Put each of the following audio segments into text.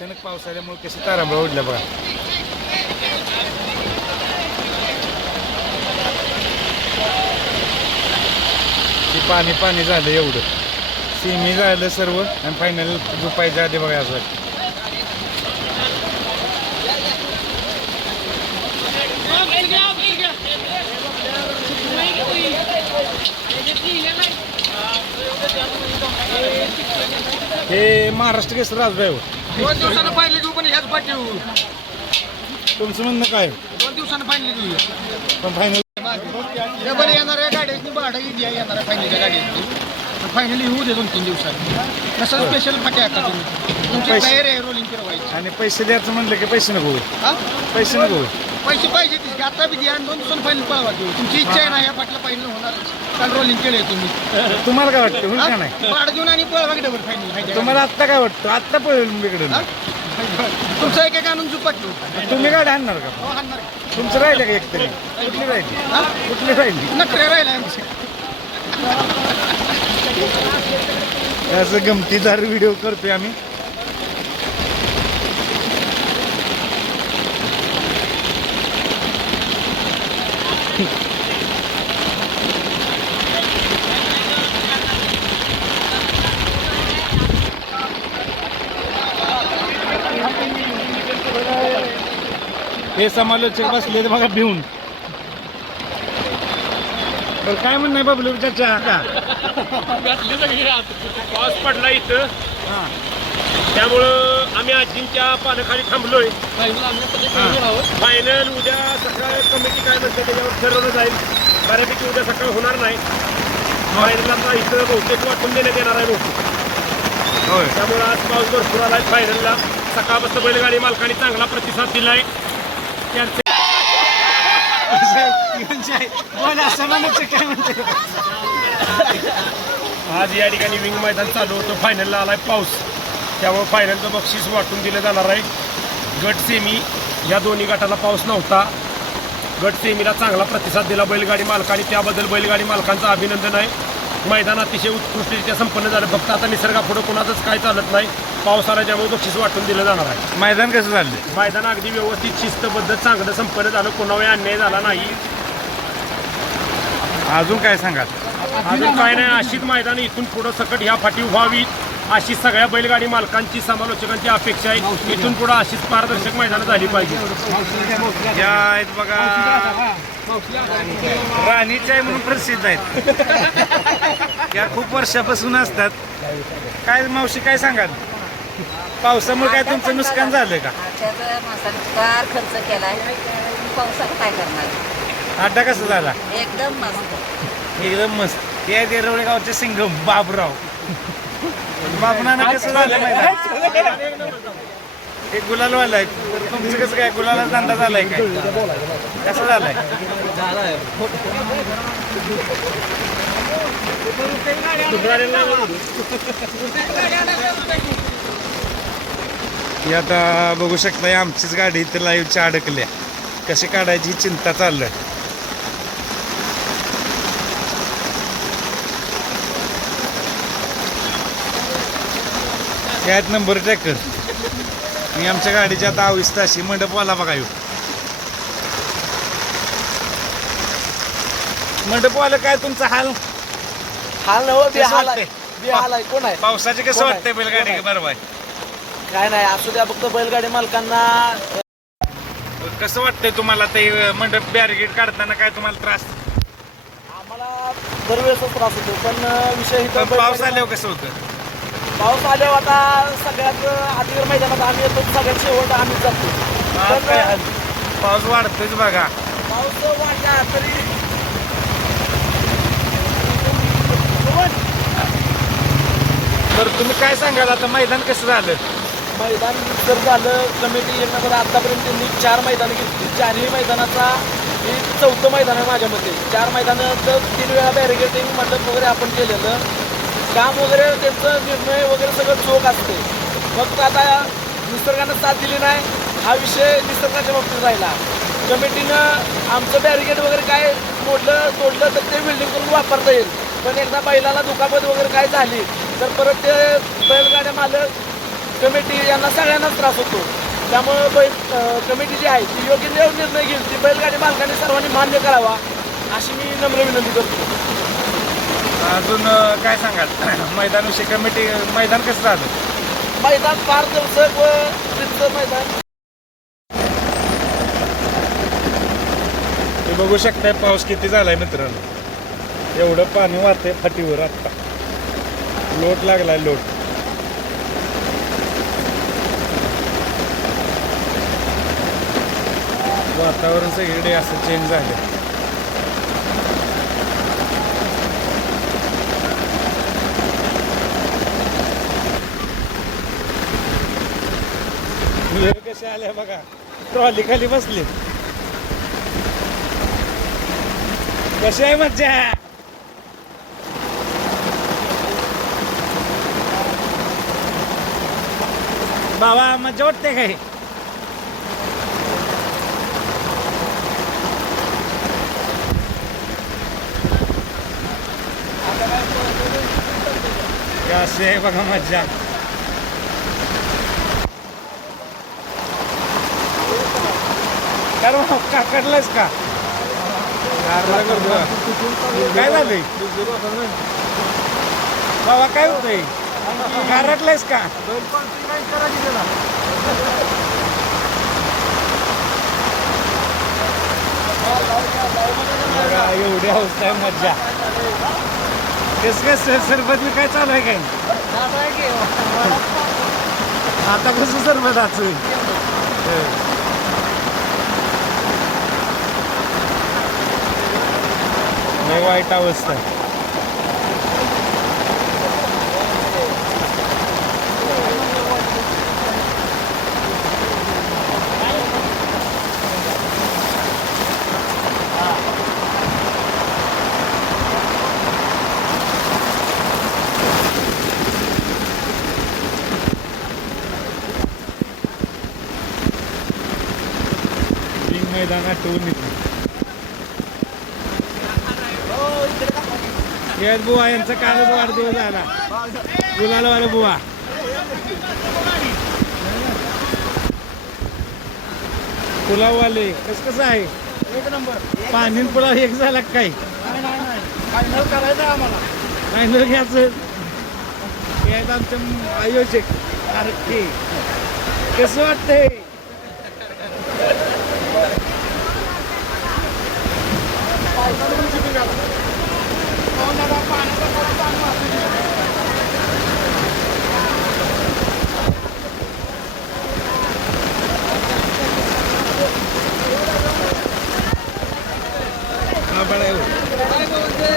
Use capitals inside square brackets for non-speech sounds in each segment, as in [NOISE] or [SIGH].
अचानक पाऊस आल्यामुळे कशी तारांबळ उडल्या बघा. ते पाणी पाणी झालं एवढं. सेमी झालं सर्व आणि फायनल झोपायच्या आधी बघा असं. हे महाराष्ट्र केसर राजभाई ड्रायव्हर हो. दोन दिवसानं फायनल घेऊ पण ह्याच पाठी येऊ. तुमचं म्हणणं काय? दोन दिवसानं फायनल घेऊ पण फायनल डबल येणाऱ्या गाड्याची भाडं किती आहे? येणाऱ्या फायनलच्या गाड्याची. फायनल येऊ दे दोन तीन दिवसात कसं स्पेशल फाट्या आता तुम्ही? तुमची तयारी आहे रोलिंग फिरवायची. आणि पैसे द्यायचं म्हणलं की पैसे नको हा? पैसे नको पैसे पाहिजे तिथे आता बी द्या आणि दोन दिवसानं फायनल पळवा घेऊ तुमची इच्छा आहे ना या पाटला फायनल होणारच. काल रोलिंग केलंय तुम्ही. तुम्हाला काय वाटतं? होईल? का नाही? घेऊन आणि पळवा की डबल फायनल तुम्हाला आत्ता काय वाटतं? आत्ता पळेल बिघडून तुमचं एक एक आणून झुपाट घेऊ तुम्ही गाडी आणणार का? हो तुमचं राहिलं का एक तरी? कुठली राहिली? हा? कुठली राहिली? नखरे राहिला आमचे. असं गमतीदार व्हिडिओ करतोय आम्ही. हे समालोचक बसले बघा भिवून तर काय म्हणणं आहे बाबलू चाचा का? घातली सगळी आत. पाऊस पडला इथं. हा. त्यामुळं आम्ही आजींच्या पाण्याखाली थांबलोय. फायनल उद्या सकाळ कमिटी काय म्हणते त्याच्यावर ठरवलं जाईल. बऱ्यापैकी उद्या सकाळ होणार नाही. फायनल आता इथं बहुतेक वाटून देण्यात येणार आहे बहुतेक. होय. त्यामुळं आज पाऊस भरपूर आलाय फायनलला सकाळपासून बैलगाडी मालकांनी चांगला प्रतिसाद दिलाय. त्यांचे बोला समानच काय म्हणते? आज या ठिकाणी विंग मैदान चालू होतं. फायनलला आलाय पाऊस. त्यामुळे फायनलचं बक्षीस वाटून दिलं जाणार आहे. गट सेमी या दोन्ही गटाला पाऊस नव्हता. गट सेमीला चांगला प्रतिसाद दिला बैलगाडी मालकाने. त्याबद्दल बैलगाडी मालकांचं अभिनंदन आहे. मैदान अतिशय उत्कृष्टरित्या संपन्न झालं. फक्त आता निसर्गापुढं कोणाचंच काय चालत नाही. पाऊस आला त्यामुळे बक्षीस वाटून दिलं जाणार आहे. मैदान कसं चाललंय मैदान अगदी व्यवस्थित शिस्तबद्ध चांगलं संपन्न झालं. कोणावर अन्याय झाला नाही. अजून काय सांगाल? अजून काय नाही. अशीच मैदान इथून पुढं सकट ह्या फाटी व्हावी अशी सगळ्या बैलगाडी मालकांची समालोचकांची अपेक्षा आहे. इथून पुढं अशीच पारदर्शक मैदानं झाली पाहिजे. या आहेत बघा. राणीच्या आहे म्हणून प्रसिद्ध आहेत. या खूप वर्षापासून असतात. काय मावशी काय सांगाल? पावसामुळे काय तुमचं नुकसान झालं का? खर्च केलाय. पावसात काय करणार? अड्डा कसा झाला? एकदम मस्त. एकदम मस्त. ते आहे ते रवळे गावचे सिंगम बाबराव. बाबनानं कसं झालं माहिती एक गुलाल वालाय तुमचं कसं काय? गुलाला धंदा झालाय काय? कसं झालाय? ही आता बघू शकता आमचीच गाडी इथं लाईव्हच्या अडकल्या कशी काढायची ही चिंता चाललंय. हे आहेत नंबर ट्रॅकर मी आमच्या गाडीची आता अवीस ताशी मंडपवाला बघा येऊ. मंडपवाला काय तुमचा हाल? हाल नव कसं बिहाल वाटतंय? आहे बिहाल आहे. कोण आहे? पावसाचे कसं कोण आहे? वाटतंय बैलगाडी? कोण बरोबर काय नाही असू द्या फक्त बैलगाडी मालकांना कसं वाटतंय तुम्हाला ते मंडप बॅरिगेट काढताना काय तुम्हाला त्रास? आम्हाला दरवेळेस त्रास होतो पण विषय इथं पण पाऊस आल्यावर कसं होतं? पाऊस आल्यावर आता सगळ्यात आठवीर मैदानात आम्ही येतो सगळ्यात शेवट आम्ही जातो. पण काय हाल? पाऊस वाढतोच बघा. पाऊस वाढला तरी तर तुम्ही काय सांगाल? आता मैदान कसं झालं? मैदान जर झालं कमिटी येण्यामध्ये आतापर्यंत त्यांनी चार मैदानं घेतली. चारही मैदानाचा हे चौथं मैदान आहे माझ्या मते. चार मैदानाचं तीन वेळा बॅरिगेटिंग मंडप वगैरे आपण केलेलं. काम वगैरे त्यांचं निर्णय वगैरे सगळं चोख असते. फक्त आता निसर्गानं साथ दिली नाही हा विषय निसर्गाच्या बाबतीत राहिला. कमिटीनं आमचं बॅरिगेट वगैरे काय मोडलं तोडलं तर ते बिल्डिंग करून वापरता येईल. पण एकदा बैलाला दुखापत वगैरे काय झाली तर परत ते बैलगाड्या मालक कमिटी यांना सगळ्यांनाच त्रास होतो. त्यामुळं बैल कमिटी जी आहे ती योग्य निर्णय घेईल. ती बैलगाडी मालकाने सर्वांनी मान्य करावा अशी मी नम्र विनंती करतो. अजून काय सांगाल? [CLEARS THROAT] मैदानाविषयी कमिटी मैदान कसं झालं मैदान पारदर्शक व रितसर मैदान. ते बघू शकताय पाऊस किती झालाय मित्रांनो. एवढं पाणी वाहतंय फाटीवर आत्ता लोट लागलाय लोट. वातावरण सगळीकडे असं चेंज झालं कशा आल्या बघा. ट्रॉली खाली बसली. कशी आहे मज्जा? बाबा मज्जा वाटते काही कशी आहे बघा मज्जा? कारण काकडलाच का? काय झालंय? बाबा काय होतंय? गारटलायस का? एवढी अवस्था आहे मज्जा. कस काय सर सरबत मी काय चालू आहे काय? आता कसं सरबताचं लय वाईट अवस्था आहे रिंग मैदानात ठेवून येते यश बुवा यांचा कालच वाढदिवस झाला. गुलाल वाला बुवा. पुलाववाले कस कसं आहे? एक नंबर. पाणी पुलाव एक झाला काय फायनल करायचं आम्हाला. फायनल घ्यायचं. हे आहेत आमचे आयोजक. आरती कसं वाटतंय हा, बरं आहे.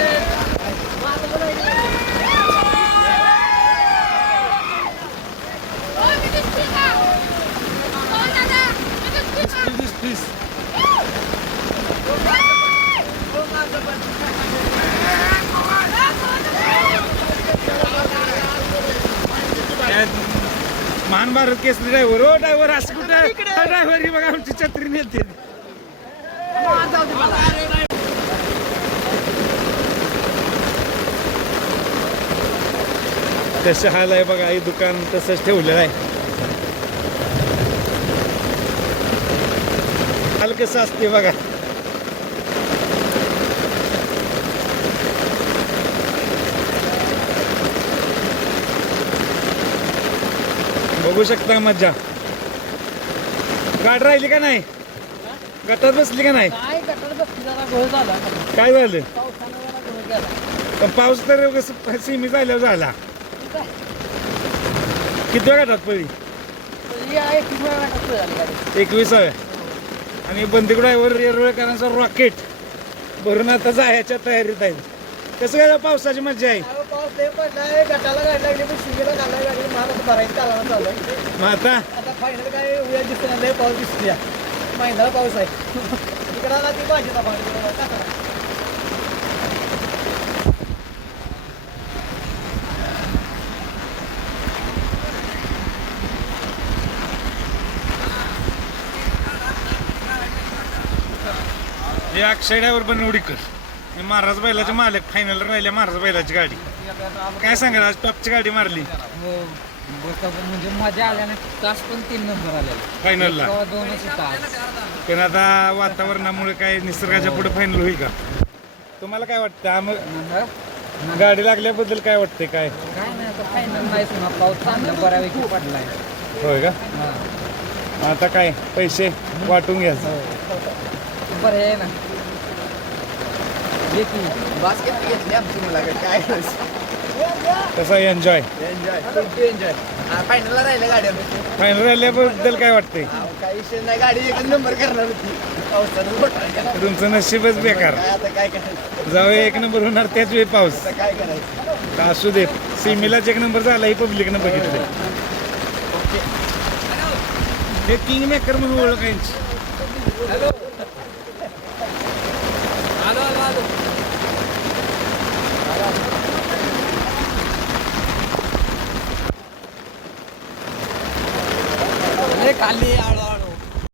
Please, please. Bharat Kesari driver हो ड्रायव्हर असं कुठं? ड्रायव्हर बघा आमची छत्री नेते. तसं हाल आहे बघा हे दुकान तसंच ठेवलेलं आहे. हाल कसं असते बघा. बघू शकता मज्जा. गाड राहिली का नाही? गटात बसली का नाही? काय झाला? पण पाऊस तर कसं सिमी झाल्यावर झाला. किती झाली गाडी. एकविसाव्या आणि बंदी ड्रायव्हर रेल्वेकरांचा रॉकेट भरून आता जायच्या तयारीत आहे. कसं काय पावसाची मजा आहे? पडलाय गटाला गाडी लागली पण शिगेला घालाय गाडी मला भरायचं चालू आहे. मग आता? आता फायनल काय उद्या दिसत लय पाऊस दिसतोय. महिन्याला पाऊस आहे. इकडं आला ती भाजीचा पाणी हे अक्षय ड्रायव्हर पण उडीकर हे महाराज बैलाचे मालक फायनल राहिले महाराज बैलाची गाडी. काय सांगा आज टॉपची गाडी मारली. बस म्हणजे मजा आल्या ना तास पण तीन नंबर आलेला. फायनलला तेव्हा दोनच तास पण आता वातावरणामुळे काय निसर्गाच्या पुढे फायनल होईल का? तुम्हाला काय वाटतं? आम नंतर गाडी लागल्याबद्दल काय वाटते काय? काय नाही आता फायनल नाही ना पाऊस चांगला बऱ्यापैकी पडलाय. होय का? हा. आता काय? पैसे वाटून घ्यायचं हो. बरं आहे ना. ये की. बास्केट घेतली आमची मुलाकडे काय? कसा एन्जॉय एन्जॉय एन्जॉय फायनलला राहिलं गाड्या फायनल राहिल्याबद्दल काय वाटतंय? काही विषय नाही. गाडी एक नंबर करणार होती. पावसानं मोठा तुमचं नशीबच बेकार. काय आता काय करायचं जाऊया एक नंबर होणार त्याच वेळी पाऊस. आता काय करायचं? तर असू दे. सिमीलाच एक नंबर झाला ही पब्लिकनं बघितलं हे किंग मेकर म्हणून ओळखायची खाली आळू